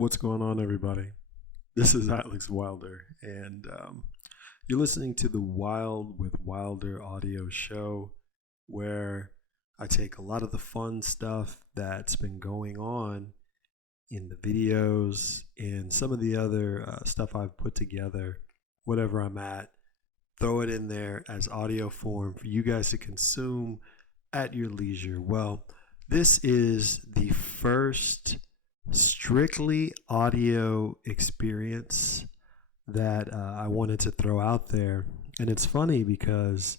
What's going on, everybody? This is Alex Wilder, and you're listening to the Wild with Wilder audio show, where I take a lot of the fun stuff that's been going on in the videos and some of the other stuff I've put together, whatever I'm at, throw it in there as audio form for you guys to consume at your leisure. Well, this is the first strictly audio experience that I wanted to throw out there. And it's funny because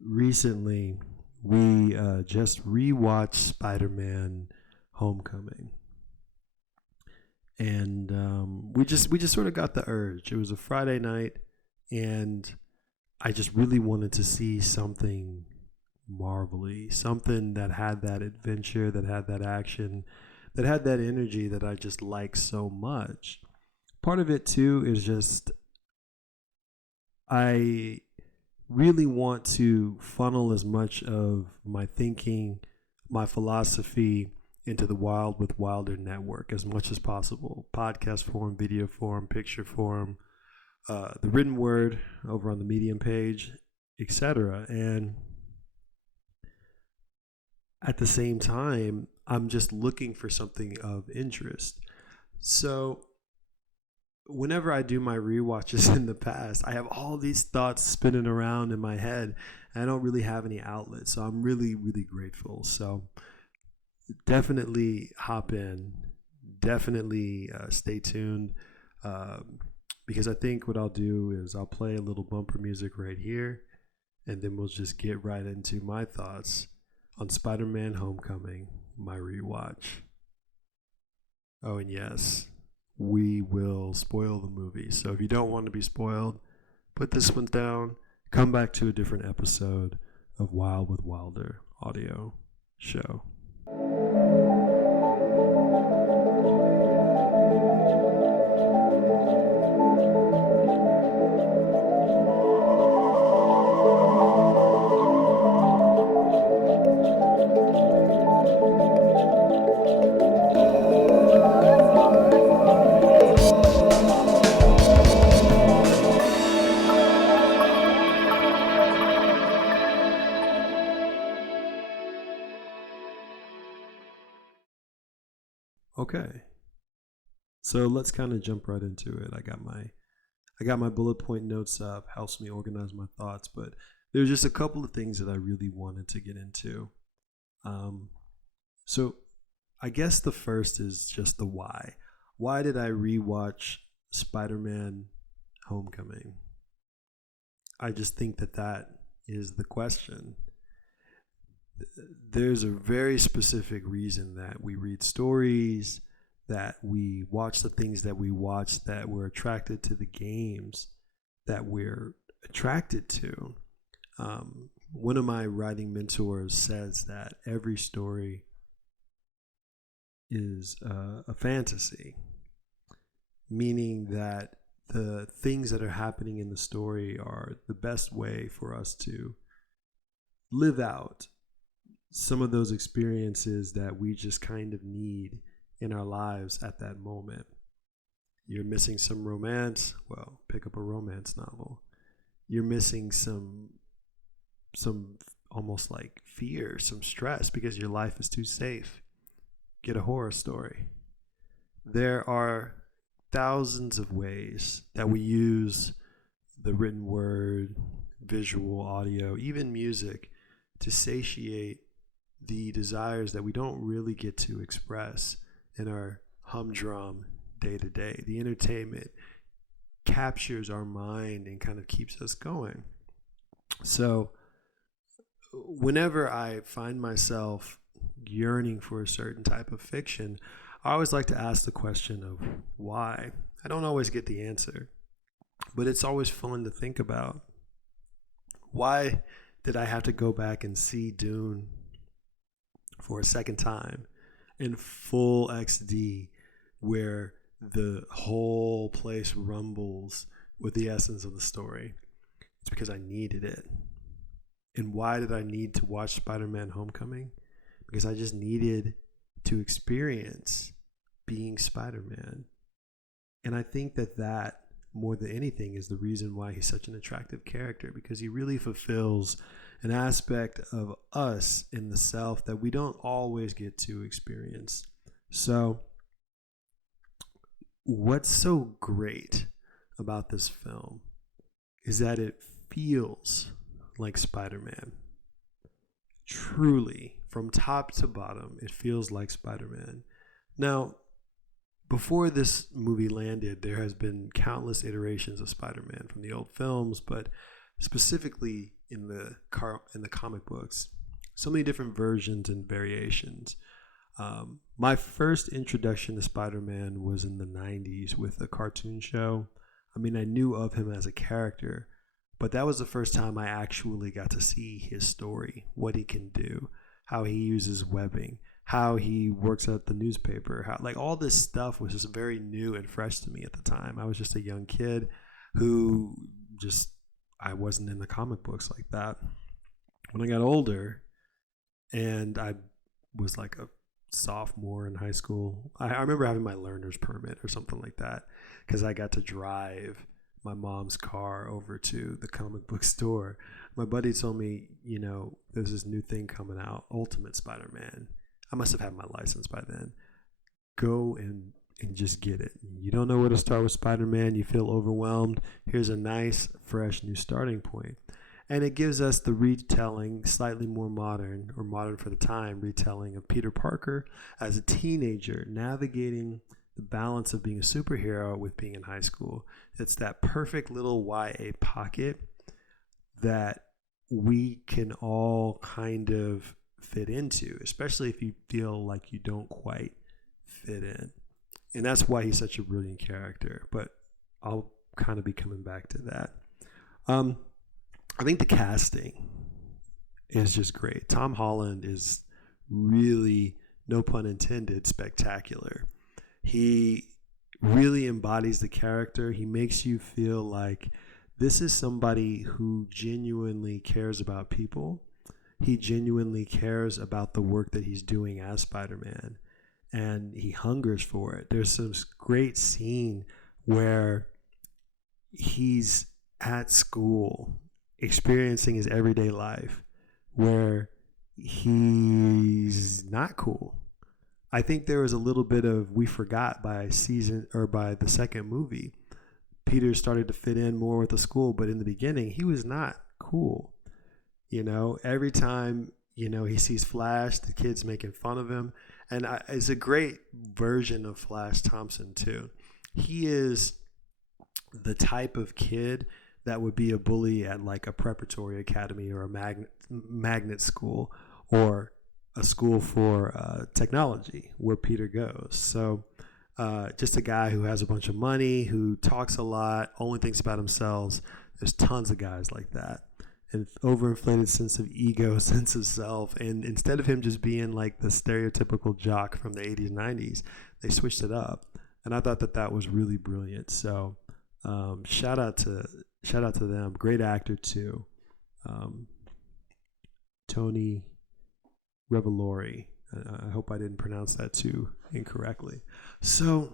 recently we just rewatched Spider-Man Homecoming. And we just sort of got the urge. It was a Friday night, and I just really wanted to see something marvelly, something that had that adventure, that had that action, that had that energy that I just like so much. Part of it too is just I really want to funnel as much of my thinking, my philosophy into the Wild with Wilder network as much as possible. Podcast form, video form, picture form, the written word over on the Medium page, etc. And at the same time, I'm just looking for something of interest. So whenever I do my rewatches in the past, I have all these thoughts spinning around in my head, and I don't really have any outlet. So I'm really, really grateful. So definitely hop in. Definitely stay tuned. Because I think what I'll do is I'll play a little bumper music right here, and then we'll just get right into my thoughts on Spider-Man Homecoming, my rewatch. Oh, and yes, we will spoil the movie. So if you don't want to be spoiled, put this one down. Come back to a different episode of Wild with Wilder audio show. Okay, so let's kind of jump right into it. I got my bullet point notes up, helps me organize my thoughts, but there's just a couple of things that I really wanted to get into. So I guess the first is just the why. Why did I rewatch Spider-Man Homecoming? I just think that is the question. There's a very specific reason that we read stories, that we watch the things that we watch, that we're attracted to the games that we're attracted to. One of my writing mentors says that every story is a fantasy, meaning that the things that are happening in the story are the best way for us to live out some of those experiences that we just kind of need in our lives at that moment. You're missing some romance, well, pick up a romance novel. You're missing some almost like fear, some stress because your life is too safe. Get a horror story. There are thousands of ways that we use the written word, visual, audio, even music to satiate the desires that we don't really get to express in our humdrum day to day. The entertainment captures our mind and kind of keeps us going. So whenever I find myself yearning for a certain type of fiction, I always like to ask the question of why. I don't always get the answer, but it's always fun to think about. Why did I have to go back and see Dune for a second time in full XD, where the whole place rumbles with the essence of the story? It's because I needed it. And why did I need to watch Spider-Man Homecoming? Because I just needed to experience being Spider-Man. And I think that more than anything is the reason why he's such an attractive character, because he really fulfills an aspect of us in the self that we don't always get to experience. So what's so great about this film is that it feels like Spider-Man. Truly, from top to bottom, it feels like Spider-Man. Now, before this movie landed, there has been countless iterations of Spider-Man from the old films, but specifically in the comic books, so many different versions and variations. My first introduction to Spider-Man was in the 90s with a cartoon show. I mean, I knew of him as a character, but that was the first time I actually got to see his story, what he can do, how he uses webbing, how he works at the newspaper, how like all this stuff was just very new and fresh to me at the time. I was just a young kid who I wasn't in the comic books like that. When I got older and I was like a sophomore in high school, I remember having my learner's permit or something like that because I got to drive my mom's car over to the comic book store. My buddy told me, there's this new thing coming out, Ultimate Spider-Man. I must have had my license by then. Go and just get it. You don't know where to start with Spider-Man. You feel overwhelmed. Here's a nice, fresh, new starting point. And it gives us the retelling, slightly more modern, or modern for the time, retelling of Peter Parker as a teenager navigating the balance of being a superhero with being in high school. It's that perfect little YA pocket that we can all kind of fit into, especially if you feel like you don't quite fit in. And that's why he's such a brilliant character. But I'll kind of be coming back to that. I think the casting is just great. Tom Holland is really, no pun intended, spectacular. He really embodies the character. He makes you feel like this is somebody who genuinely cares about people. He genuinely cares about the work that he's doing as Spider-Man, and he hungers for it. There's some great scene where he's at school experiencing his everyday life where he's not cool. I think there was a little bit of we forgot by the second movie. Peter started to fit in more with the school, but in the beginning he was not cool. Every time, he sees Flash, the kid's making fun of him. And it's a great version of Flash Thompson, too. He is the type of kid that would be a bully at like a preparatory academy or a magnet school or a school for technology where Peter goes. So just a guy who has a bunch of money, who talks a lot, only thinks about himself. There's tons of guys like that. An overinflated sense of ego, sense of self. And instead of him just being like the stereotypical jock from the 80s, 90s, they switched it up. And I thought that was really brilliant. So shout out to them. Great actor too. Tony Revolori. I hope I didn't pronounce that too incorrectly. So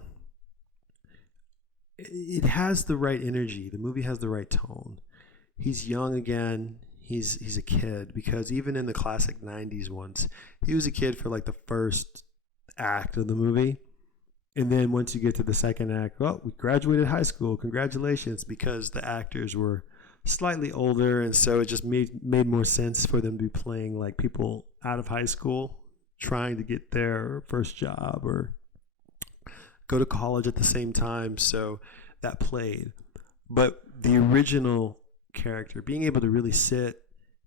it has the right energy. The movie has the right tone. He's young again. He's a kid, because even in the classic 90s ones, he was a kid for like the first act of the movie. And then once you get to the second act, we graduated high school. Congratulations, because the actors were slightly older. And so it just made more sense for them to be playing like people out of high school, trying to get their first job or go to college at the same time. So that played. But the original character, being able to really sit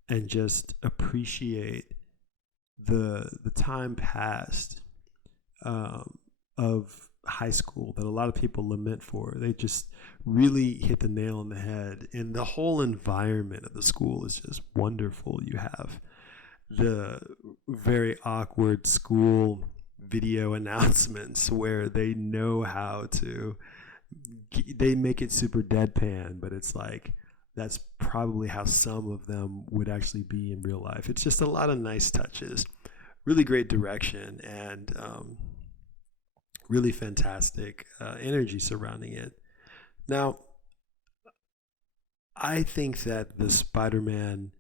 and just appreciate the time past of high school that a lot of people lament for. They just really hit the nail on the head. And the whole environment of the school is just wonderful. You have the very awkward school video announcements where they know how to, they make it super deadpan, but it's like, that's probably how some of them would actually be in real life. It's just a lot of nice touches, really great direction, and really fantastic energy surrounding it. Now, I think that the Spider-Man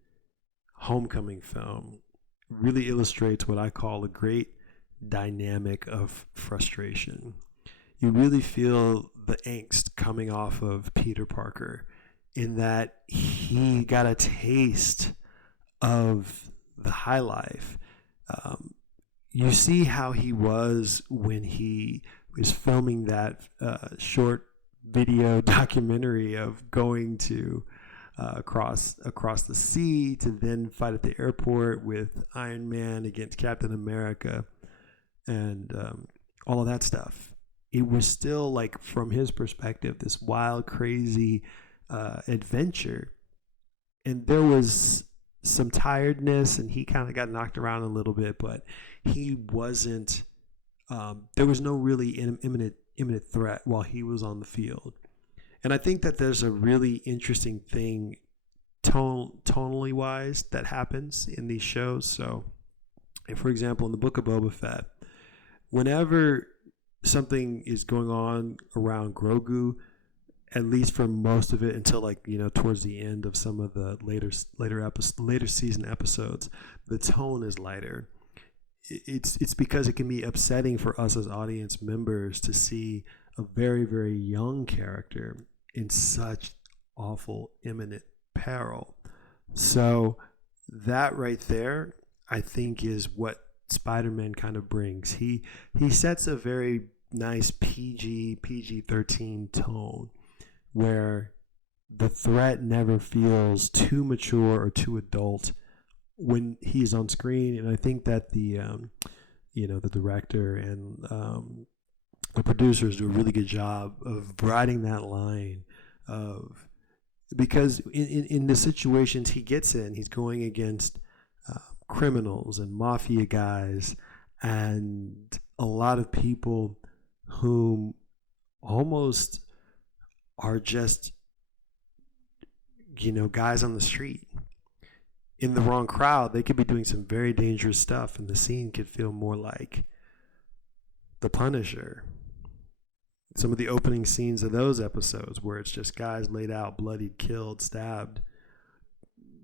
Homecoming film really illustrates what I call a great dynamic of frustration. You really feel the angst coming off of Peter Parker in that he got a taste of the high life. You see how he was when he was filming that short video documentary of going to across the sea to then fight at the airport with Iron Man against Captain America and all of that stuff. It was still, like, from his perspective, this wild, crazy adventure. And there was some tiredness, and he kind of got knocked around a little bit, but he wasn't, there was no really imminent threat while he was on the field. And I think that there's a really interesting thing tonally wise that happens in these shows. So, for example, in the Book of Boba Fett, whenever something is going on around Grogu, at least for most of it until, like, towards the end of some of the later season episodes, the tone is lighter. It's because it can be upsetting for us as audience members to see a very, very young character in such awful imminent peril. So that right there, I think, is what Spider-Man kind of brings. He sets a very nice PG-13 tone where the threat never feels too mature or too adult when he's on screen. And I think that the director and the producers do a really good job of riding that line of, because in the situations he gets in, he's going against criminals and mafia guys and a lot of people whom almost are just, guys on the street. In the wrong crowd, they could be doing some very dangerous stuff, and the scene could feel more like The Punisher. Some of the opening scenes of those episodes where it's just guys laid out, bloodied, killed, stabbed,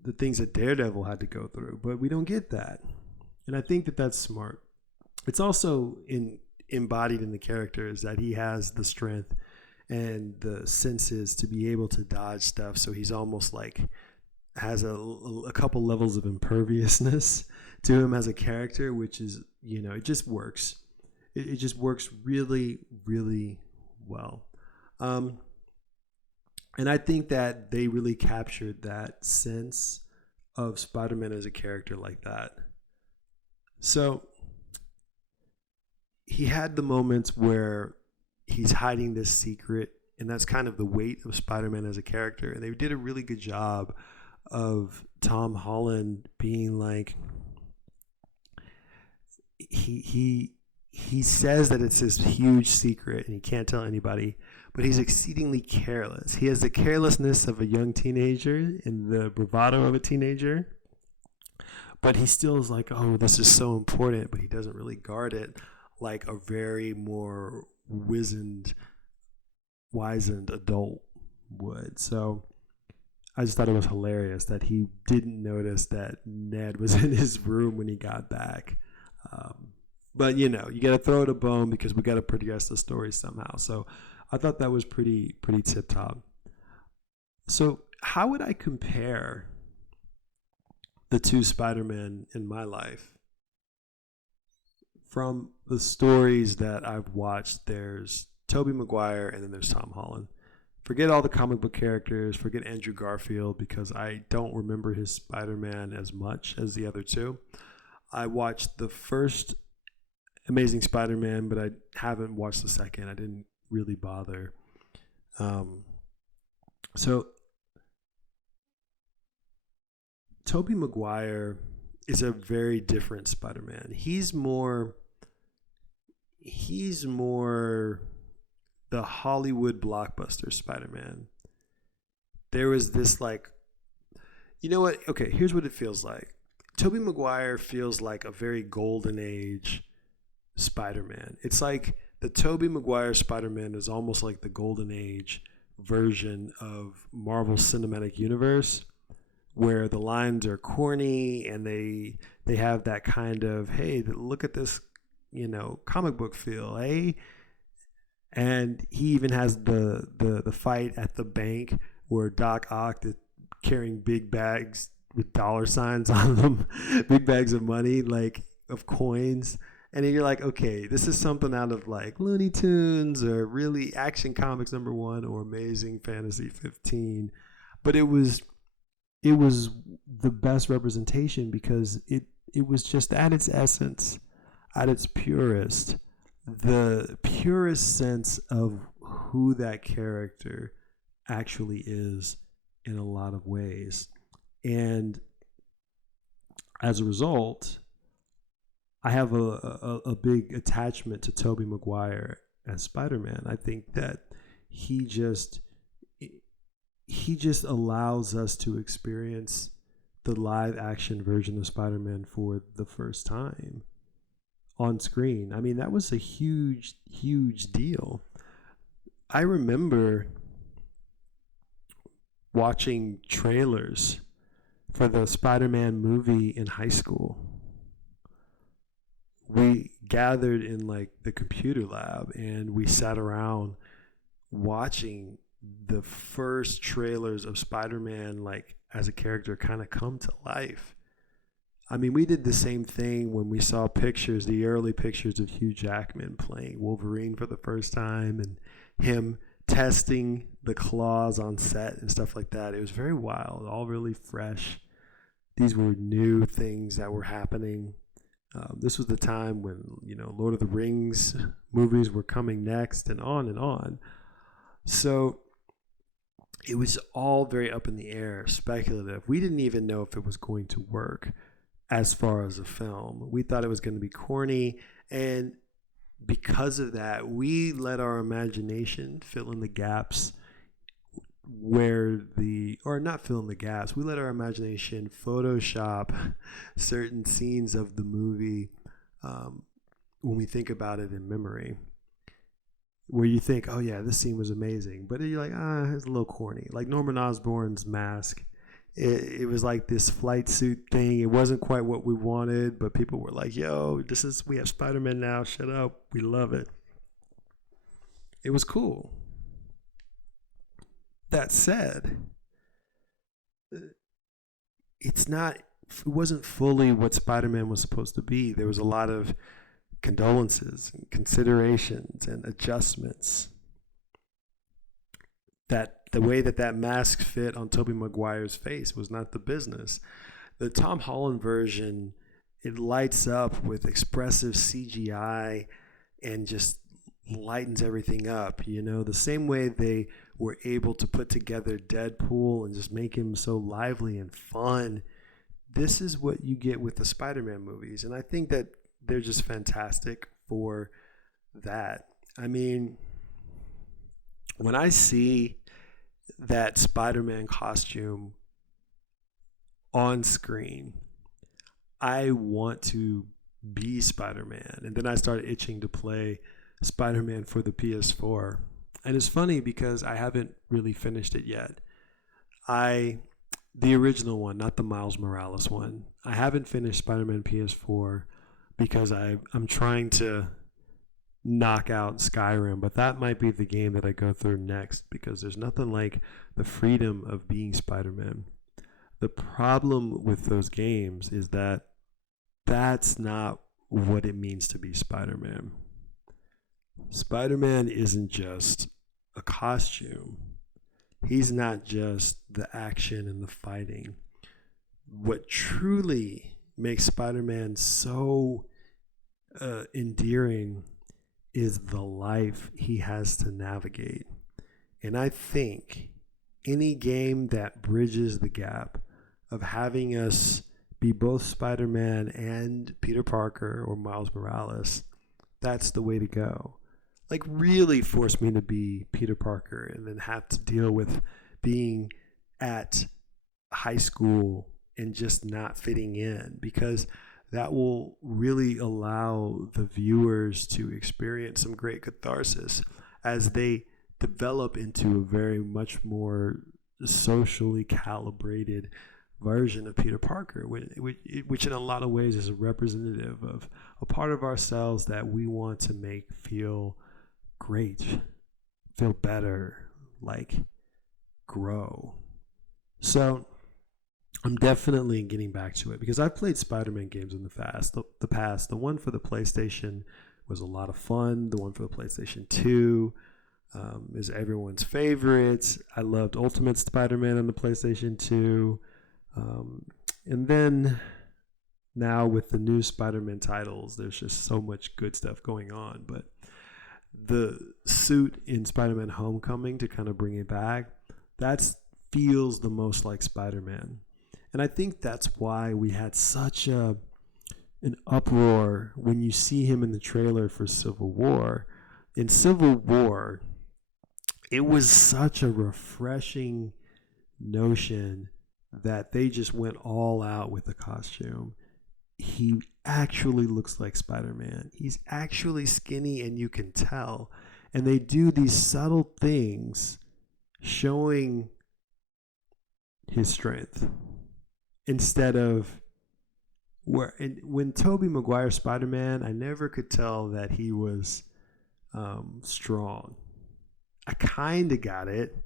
the things that Daredevil had to go through, but we don't get that. And I think that that's smart. It's also embodied in the character is that he has the strength and the senses to be able to dodge stuff. So he's almost like has a couple levels of imperviousness to him as a character, which is, it just works. It just works really, really well. And I think that they really captured that sense of Spider-Man as a character like that. So he had the moments where he's hiding this secret, and that's kind of the weight of Spider-Man as a character. And they did a really good job of Tom Holland being like, he says that it's this huge secret and he can't tell anybody, but he's exceedingly careless. He has the carelessness of a young teenager and the bravado of a teenager, but he still is like, oh, this is so important, but he doesn't really guard it like a very more wizened adult would. So I just thought it was hilarious that he didn't notice that Ned was in his room when he got back. But, you got to throw it a bone because we got to progress the story somehow. So I thought that was pretty tip top. So how would I compare the two Spider-Men in my life? From the stories that I've watched, there's Tobey Maguire and then there's Tom Holland. Forget all the comic book characters, forget Andrew Garfield, because I don't remember his Spider-Man as much as the other two. I watched the first Amazing Spider-Man, but I haven't watched the second. I didn't really bother. So Tobey Maguire is a very different Spider-Man. He's more the Hollywood blockbuster Spider-Man. There was this like, you know what? Okay, here's what it feels like. Tobey Maguire feels like a very golden age Spider-Man. It's like the Tobey Maguire Spider-Man is almost like the golden age version of Marvel Cinematic Universe, where the lines are corny and they have that kind of, hey, look at this, comic book feel, eh? And he even has the fight at the bank where Doc Ock is carrying big bags with dollar signs on them, big bags of money, like of coins. And then you're like, okay, this is something out of like Looney Tunes or really Action Comics #1 or Amazing Fantasy 15. But it was the best representation because it was just at its essence, at its purest, the purest sense of who that character actually is in a lot of ways. And as a result, I have a big attachment to Tobey Maguire as Spider-Man. I think that he just allows us to experience the live action version of Spider-Man for the first time on screen. I mean, that was a huge, huge deal. I remember watching trailers for the Spider-Man movie in high school. We gathered in like the computer lab and we sat around watching the first trailers of Spider-Man, like as a character, kind of come to life. I mean, we did the same thing when we saw pictures, the early pictures of Hugh Jackman playing Wolverine for the first time and him testing the claws on set and stuff like that. It was very wild, all really fresh. These were new things that were happening. This was the time when, Lord of the Rings movies were coming next and on and on. So it was all very up in the air, speculative. We didn't even know if it was going to work as far as a film. We thought it was going to be corny. And because of that, we let our imagination fill in the gaps not fill in the gaps. We let our imagination Photoshop certain scenes of the movie when we think about it in memory. Where you think, oh yeah, this scene was amazing. But you're like, it's a little corny. Like Norman Osborn's mask. It was like this flight suit thing. It wasn't quite what we wanted, but people were like, yo, we have Spider-Man now. Shut up. We love it. It was cool. That said, it wasn't fully what Spider-Man was supposed to be. There was a lot of condolences and considerations and adjustments. That the way that mask fit on Tobey Maguire's face was not the business. The Tom Holland version, it lights up with expressive CGI and just lightens everything up. The same way they were able to put together Deadpool and just make him so lively and fun. This is what you get with the Spider-Man movies. And I think that they're just fantastic for that. I mean, when I see that Spider-Man costume on screen, I want to be Spider-Man. And then I started itching to play Spider-Man for the PS4. And it's funny because I haven't really finished it yet. The original one, not the Miles Morales one. I haven't finished Spider-Man PS4 because I'm trying to knock out Skyrim, but that might be the game that I go through next because there's nothing like the freedom of being Spider-Man. The problem with those games is that that's not what it means to be Spider-Man. Spider-Man isn't just a costume. He's not just the action and the fighting. What truly makes Spider-Man so endearing is the life he has to navigate. And I think any game that bridges the gap of having us be both Spider-Man and Peter Parker or Miles Morales, that's the way to go. Like really force me to be Peter Parker and then have to deal with being at high school and just not fitting in, because that will really allow the viewers to experience some great catharsis as they develop into a very much more socially calibrated version of Peter Parker, which in a lot of ways is a representative of a part of ourselves that we want to make feel great, feel better, like grow. So I'm definitely getting back to it because I've played Spider-Man games in the past. The one for the PlayStation was a lot of fun. The one for the PlayStation 2 is everyone's favorite. I loved Ultimate Spider-Man on the PlayStation 2. And then now with the new Spider-Man titles, there's just so much good stuff going on. But the suit in Spider-Man Homecoming, to kind of bring it back, that feels the most like Spider-Man. And I think that's why we had such an uproar when you see him in the trailer for Civil War. In Civil War, it was such a refreshing notion that they just went all out with the costume. He actually looks like Spider-Man. He's actually skinny and you can tell. And they do these subtle things showing his strength instead of when Tobey Maguire Spider-Man, I never could tell that he was strong. I kind of got it,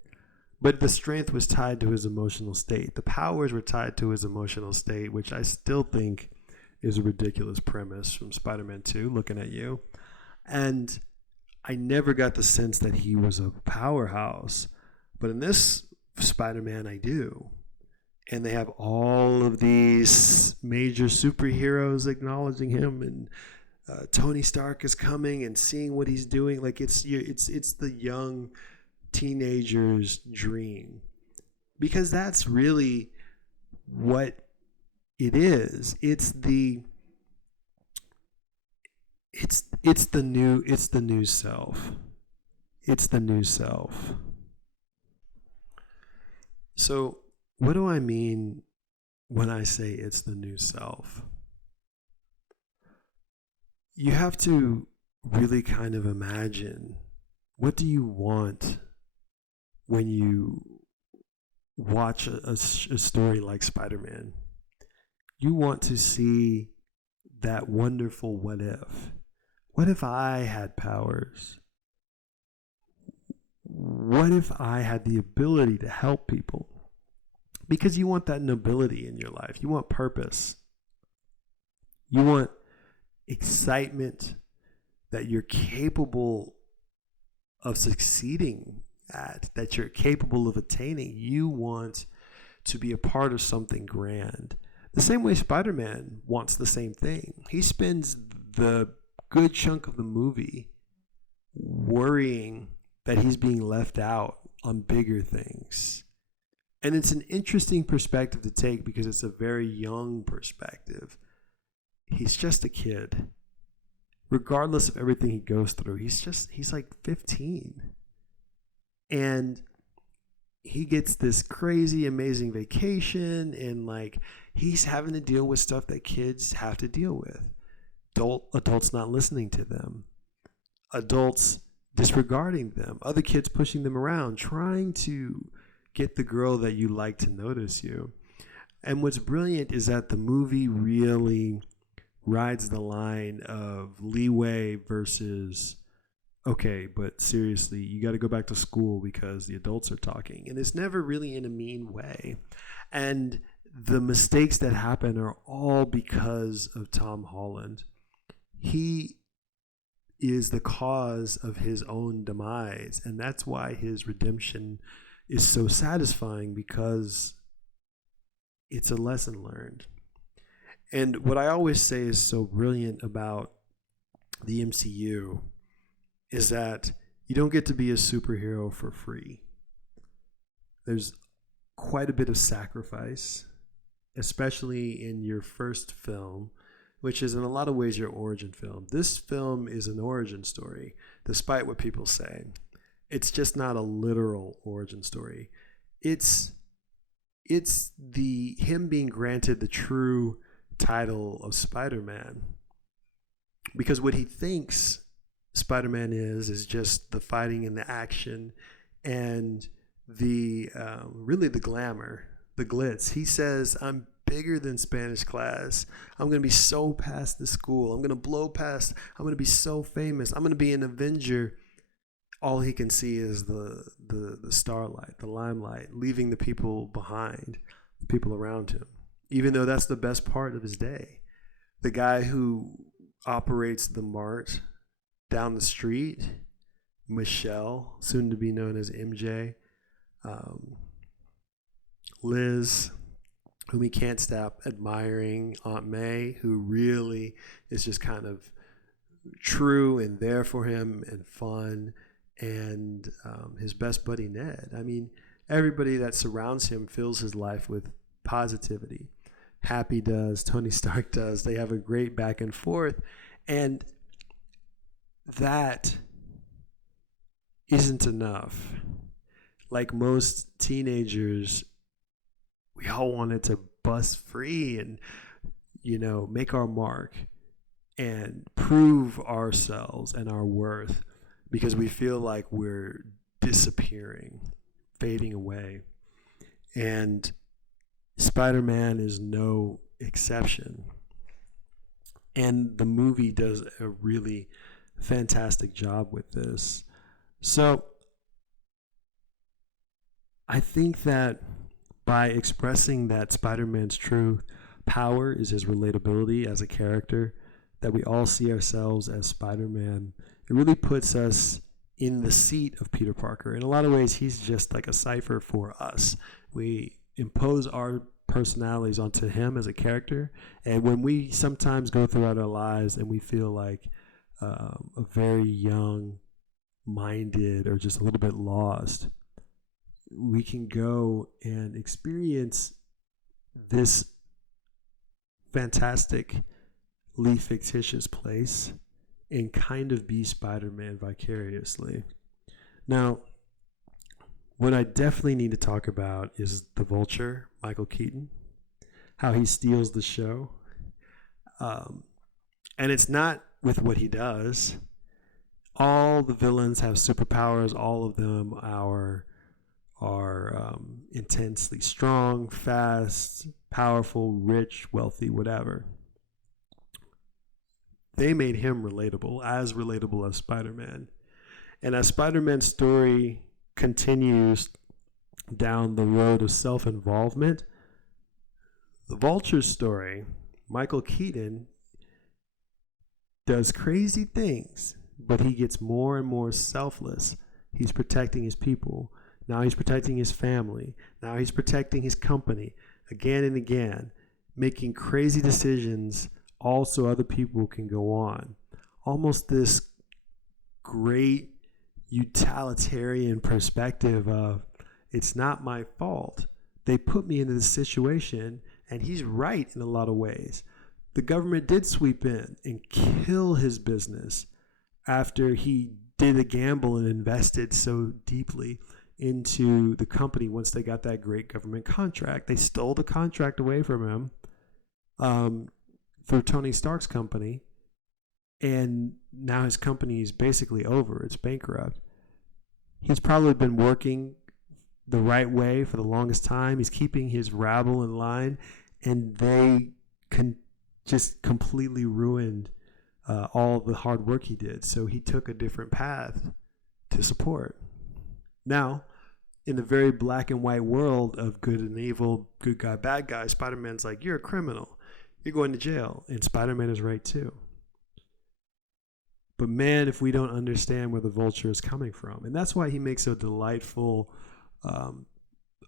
but the strength was tied to his emotional state. The powers were tied to his emotional state, which I still think is a ridiculous premise from Spider-Man 2, looking at you. And I never got the sense that he was a powerhouse. But in this Spider-Man, I do. And they have all of these major superheroes acknowledging him, and Tony Stark is coming and seeing what he's doing. Like it's the young teenager's dream, because that's really what it is. It's the new self. It's the new self. So what do I mean when I say it's the new self? You have to really kind of imagine, what do you want when you watch a story like Spider-Man? You want to see that wonderful what if. What if I had powers? What if I had the ability to help people? Because you want that nobility in your life. You want purpose. You want excitement that you're capable of succeeding at, that you're capable of attaining. You want to be a part of something grand. The same way Spider-Man wants the same thing. He spends the good chunk of the movie worrying that he's being left out on bigger things. And it's an interesting perspective to take because it's a very young perspective. He's just a kid. Regardless of everything he goes through, he's like 15. And he gets this crazy, amazing vacation, and like he's having to deal with stuff that kids have to deal with. Adults not listening to them. Adults disregarding them. Other kids pushing them around, trying to get the girl that you like to notice you. And what's brilliant is that the movie really rides the line of leeway versus, okay, but seriously, you got to go back to school because the adults are talking. And it's never really in a mean way. And the mistakes that happen are all because of Tom Holland. He is the cause of his own demise. And that's why his redemption is so satisfying, because it's a lesson learned. And what I always say is so brilliant about the MCU is that you don't get to be a superhero for free. There's quite a bit of sacrifice, especially in your first film, which is in a lot of ways your origin film. This film is an origin story, despite what people say. It's just not a literal origin story. It's him being granted the true title of Spider-Man, because what he thinks Spider-Man is just the fighting and the action and the really the glamour, the glitz. He says, I'm bigger than Spanish class. I'm going to be so past the school. I'm going to blow past. I'm going to be so famous. I'm going to be an Avenger. All he can see is the starlight, the limelight, leaving the people behind, the people around him, even though that's the best part of his day. The guy who operates the mart down the street, Michelle, soon to be known as MJ, Liz, whom he can't stop admiring, Aunt May, who really is just kind of true and there for him and fun, and his best buddy Ned. I mean, everybody that surrounds him fills his life with positivity. Happy does, Tony Stark does. They have a great back and forth, and that isn't enough. Like most teenagers, we all wanted to bust free and, make our mark and prove ourselves and our worth, because we feel like we're disappearing, fading away. And Spider-Man is no exception. And the movie does a really fantastic job with this. So I think that by expressing that Spider-Man's true power is his relatability as a character, that we all see ourselves as Spider-Man, it really puts us in the seat of Peter Parker. In a lot of ways, he's just like a cipher for us. We impose our personalities onto him as a character, and when we sometimes go throughout our lives and we feel like a very young-minded or just a little bit lost, we can go and experience this fantastically fictitious place and kind of be Spider-Man vicariously. Now, what I definitely need to talk about is the Vulture, Michael Keaton, how he steals the show. And it's not with what he does. All the villains have superpowers. All of them are intensely strong, fast, powerful, rich, wealthy, whatever. They made him relatable as Spider-Man. And as Spider-Man's story continues down the road of self-involvement, the Vulture story, Michael Keaton does crazy things, but he gets more and more selfless. He's protecting his people. Now he's protecting his family. Now he's protecting his company again and again, making crazy decisions also other people can go on. Almost this great utilitarian perspective of, it's not my fault. They put me into this situation, and he's right in a lot of ways. The government did sweep in and kill his business after he did a gamble and invested so deeply into the company once they got that great government contract. They stole the contract away from him through Tony Stark's company, and now his company is basically over. It's bankrupt. He's probably been working the right way for the longest time. He's keeping his rabble in line, and they just completely ruined all the hard work he did. So he took a different path to support. Now, in the very black and white world of good and evil, good guy, bad guy, Spider-Man's like, you're a criminal. You're going to jail. And Spider-Man is right too. But man, if we don't understand where the Vulture is coming from, and that's why he makes a delightful,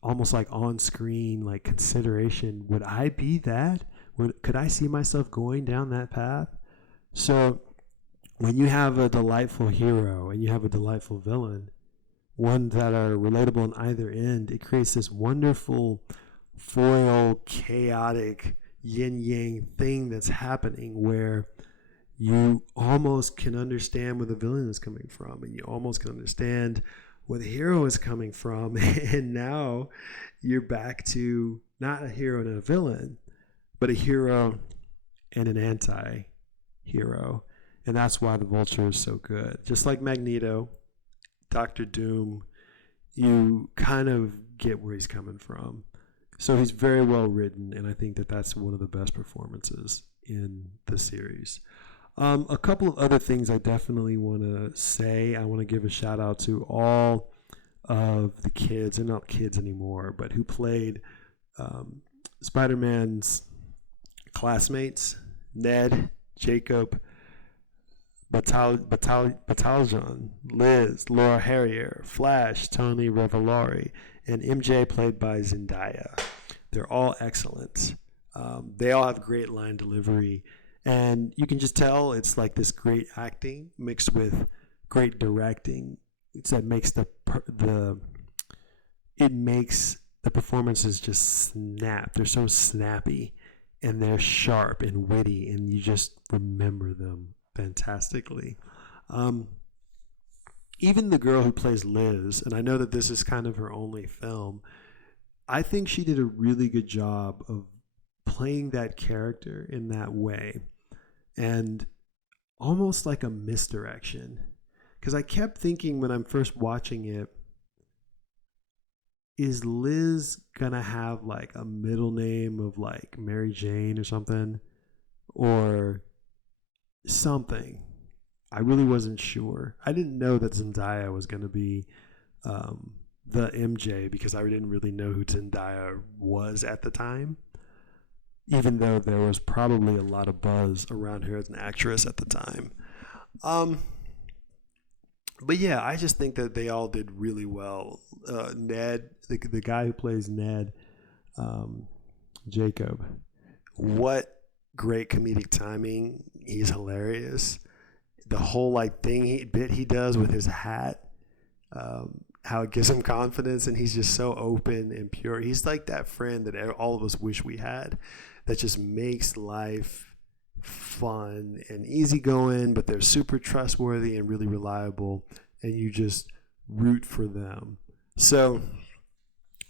almost like on-screen, like consideration. Would I be that? Could I see myself going down that path? So when you have a delightful hero and you have a delightful villain, one that are relatable on either end, it creates this wonderful foil, chaotic, yin-yang thing that's happening where you almost can understand where the villain is coming from, and you almost can understand where the hero is coming from. And now you're back to not a hero and a villain, but a hero and an anti-hero. And that's why the Vulture is so good. Just like Magneto, Doctor Doom, you kind of get where he's coming from. So he's very well written, and I think that that's one of the best performances in the series. A couple of other things I definitely want to say. I want to give a shout out to all of the kids, and not kids anymore, but who played Spider-Man's classmates: Ned, Jacob, Bataljon, Liz, Laura Harrier, Flash, Tony Revolori, and MJ, played by Zendaya. They're all excellent. They all have great line delivery, and you can just tell it's like this great acting mixed with great directing. That makes it makes the performances just snap. They're so snappy, and they're sharp and witty, and you just remember them fantastically. Even the girl who plays Liz, and I know that this is kind of her only film, I think she did a really good job of playing that character in that way, and almost like a misdirection. Because I kept thinking when I'm first watching it, is Liz gonna have like a middle name of like Mary Jane or something? Or something. I really wasn't sure. I didn't know that Zendaya was going to be the MJ, because I didn't really know who Zendaya was at the time, even though there was probably a lot of buzz around her as an actress at the time. But yeah, I just think that they all did really well. Ned, the guy who plays Ned, Jacob, what great comedic timing. He's hilarious. The whole like bit he does with his hat, how it gives him confidence, and he's just so open and pure. He's like that friend that all of us wish we had, that just makes life fun and easygoing, but they're super trustworthy and really reliable, and you just root for them. So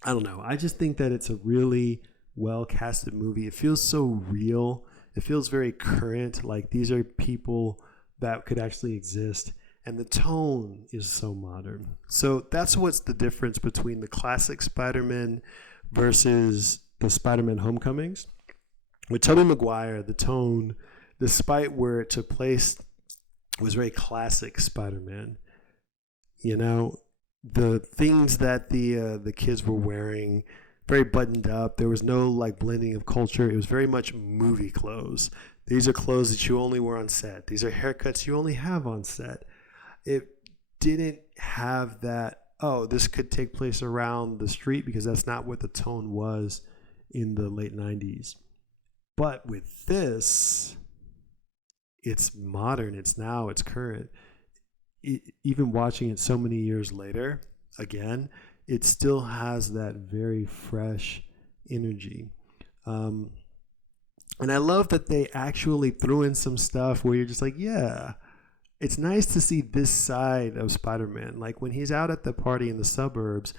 I don't know. I just think that it's a really well casted movie. It feels so real. It feels very current, like these are people that could actually exist, and the tone is so modern. So that's what's the difference between the classic Spider-Man versus the Spider-Man Homecomings. With Tobey Maguire, the tone, despite where it took place, was very classic Spider-Man. You know, the things that the kids were wearing, very buttoned up. There was no like blending of culture. It was very much movie clothes. These are clothes that you only wear on set. These are haircuts you only have on set. It didn't have that, oh, this could take place around the street, because that's not what the tone was in the late 90s. But with this, it's modern, it's now, it's current. Even watching it so many years later, again, it still has that very fresh energy. And I love that they actually threw in some stuff where you're just like, yeah, it's nice to see this side of Spider-Man. Like when he's out at the party in the suburbs,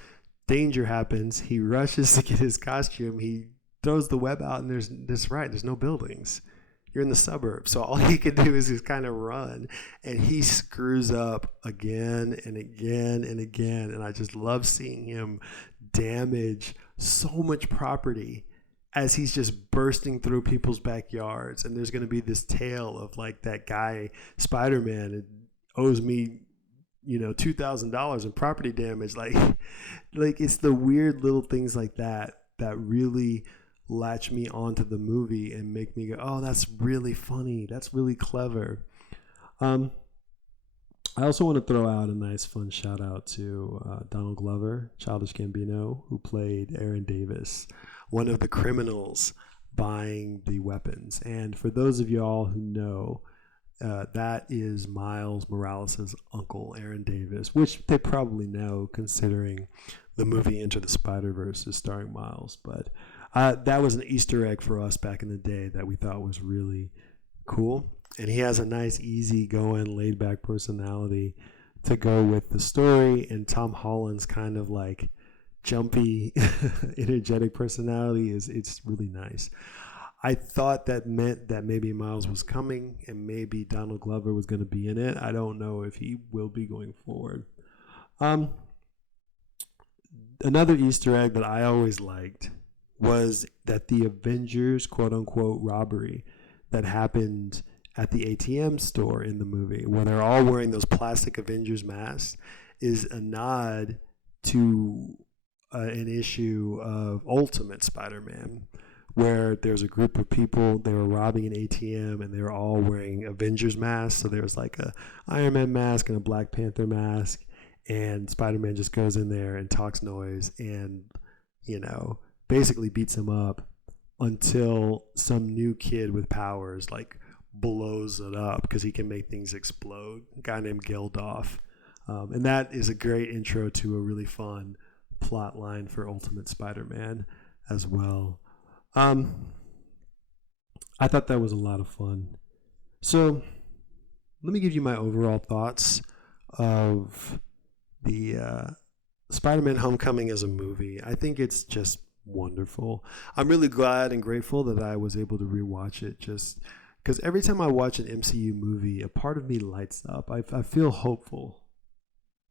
danger happens. He rushes to get his costume. He throws the web out, and there's no buildings. You're in the suburbs. So all he can do is just kind of run, and he screws up again and again and again. And I just love seeing him damage so much property as he's just bursting through people's backyards. And there's going to be this tale of like that guy, Spider-Man, owes me, $2,000 in property damage. Like it's the weird little things like that that really latch me onto the movie and make me go, oh, that's really funny. That's really clever. I also want to throw out a nice fun shout out to Donald Glover, Childish Gambino, who played Aaron Davis, one of the criminals buying the weapons. And for those of y'all who know, that is Miles Morales' uncle, Aaron Davis, which they probably know considering the movie Into the Spider-Verse is starring Miles. But that was an Easter egg for us back in the day that we thought was really cool. And he has a nice, easy-going, laid-back personality to go with the story. And Tom Holland's kind of like jumpy, energetic personality it's really nice. I thought that meant that maybe Miles was coming and maybe Donald Glover was going to be in it. I don't know if he will be going forward. Another Easter egg that I always liked was that the Avengers quote unquote robbery that happened at the ATM store in the movie, where they're all wearing those plastic Avengers masks, is a nod to an issue of Ultimate Spider-Man, where there's a group of people, they were robbing an ATM and they were all wearing Avengers masks. So there was like a Iron Man mask and a Black Panther mask, and Spider-Man just goes in there and talks noise and, you know, basically beats him up until some new kid with powers like blows it up because he can make things explode. A guy named Geldof. And that is a great intro to a really fun plot line for Ultimate Spider-Man as well. I thought that was a lot of fun. So let me give you my overall thoughts of the Spider-Man Homecoming as a movie. I think it's just wonderful. I'm really glad and grateful that I was able to rewatch it, just because every time I watch an MCU movie, a part of me lights up. I feel hopeful.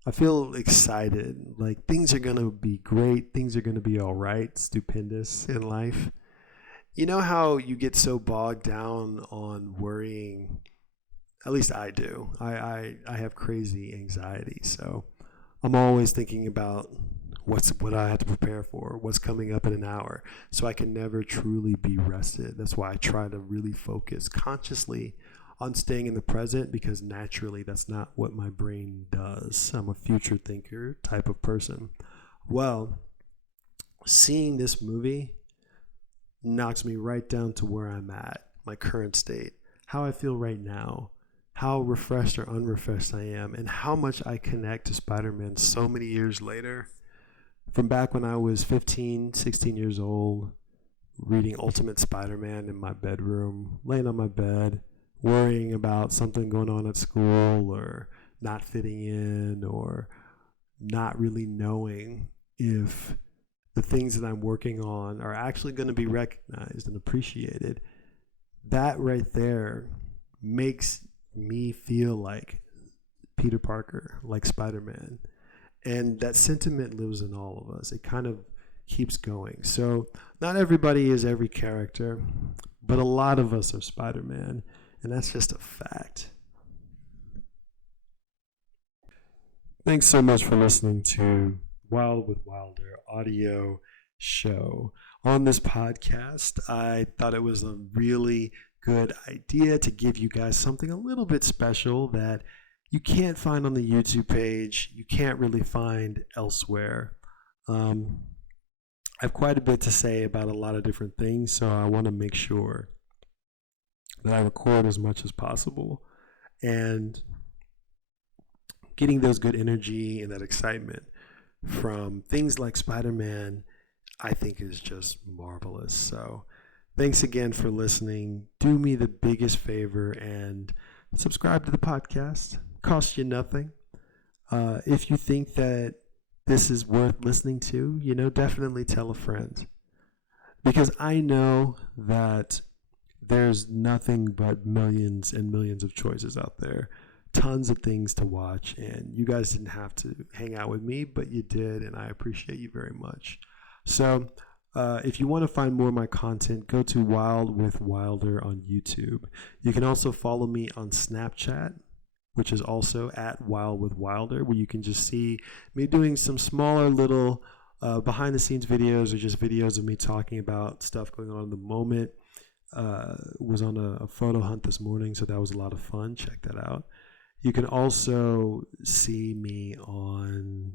I feel excited. Like things are going to be great. Things are going to be all right, stupendous in life. You know how you get so bogged down on worrying? At least I do. I have crazy anxiety. So I'm always thinking about what I have to prepare for, what's coming up in an hour. So I can never truly be rested. That's why I try to really focus consciously on staying in the present, because naturally that's not what my brain does. I'm a future thinker type of person. Well, seeing this movie knocks me right down to where I'm at, my current state, how I feel right now, how refreshed or unrefreshed I am, and how much I connect to Spider-Man so many years later. From back when I was 15, 16 years old, reading Ultimate Spider-Man in my bedroom, laying on my bed, worrying about something going on at school or not fitting in or not really knowing if the things that I'm working on are actually going to be recognized and appreciated. That right there makes me feel like Peter Parker, like Spider-Man. And that sentiment lives in all of us. It kind of keeps going. So not everybody is every character, but a lot of us are Spider-Man. And that's just a fact. Thanks so much for listening to Wild with Wilder audio show. On this podcast, I thought it was a really good idea to give you guys something a little bit special that you can't find on the YouTube page. You can't really find elsewhere. I have quite a bit to say about a lot of different things, so I want to make sure that I record as much as possible. And getting those good energy and that excitement from things like Spider-Man, I think is just marvelous. So thanks again for listening. Do me the biggest favor and subscribe to the podcast. Costs you nothing. If you think that this is worth listening to, definitely tell a friend. Because I know that there's nothing but millions and millions of choices out there. Tons of things to watch, and you guys didn't have to hang out with me, but you did, and I appreciate you very much. So if you want to find more of my content, go to Wild with Wilder on YouTube. You can also follow me on Snapchat, which is also at Wild with Wilder, where you can just see me doing some smaller little behind the scenes videos or just videos of me talking about stuff going on in the moment. Was on a photo hunt this morning, so that was a lot of fun. Check that out. You can also see me on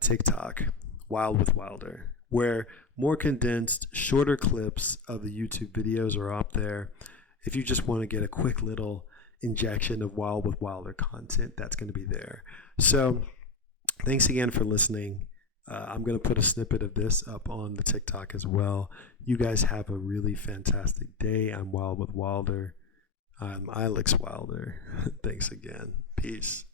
TikTok, Wild with Wilder, where more condensed, shorter clips of the YouTube videos are up there. If you just want to get a quick little injection of Wild with Wilder content, that's going to be there. So thanks again for listening. I'm going to put a snippet of this up on the TikTok as well. You guys have a really fantastic day. I'm Wild with Wilder. I'm Alex Wilder. Thanks again. Peace.